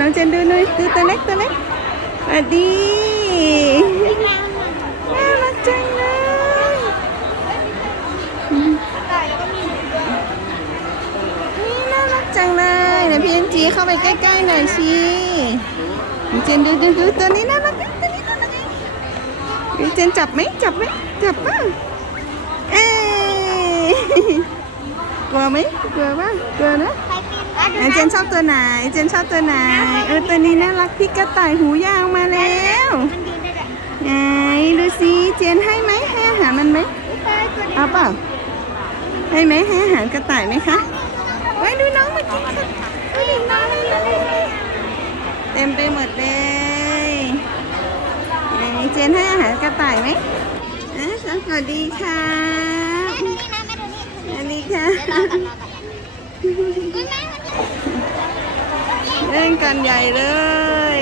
น้องเจนดูหน่อยดูตัวเล็กตัวเล็กสวัสดีน่ารักจังเลยนี่น่ารักจังเลยเดี๋ยวพี่เอ็นจีเข้าไปใกล้ๆหน่อยสิเจนดูดูดูตัวนี้น่ารักนะตัวนี้น่ารักนะน้เจนจับไหมจับไหมจับป่ะเอ้ยกลัวไหมกลัวป่ะกลัวนะ ไอเจนชอบตัวไหน เจนชอบตัวไหน เออตัวนี้น่ารักพี่กระต่ายหูยาวมาแล้วมันยืนได้ด้วยไงดูสิเจนให้ไหมให้อาหารมันไหมเฮ้ยตัวนี้เอาเปล่าให้ไหมให้อาหารกระต่ายไหมคะไว้ดูน้องมากินค่ะดูดิน้องเลยเต็มไปหมดเลยไหนเจนให้อาหารกระต่ายไหมอะสวัสดีค่ะแม่ดูนี่นะแม่ดูนี่สวัสดีค่ะ เล่นกันใหญ่เลย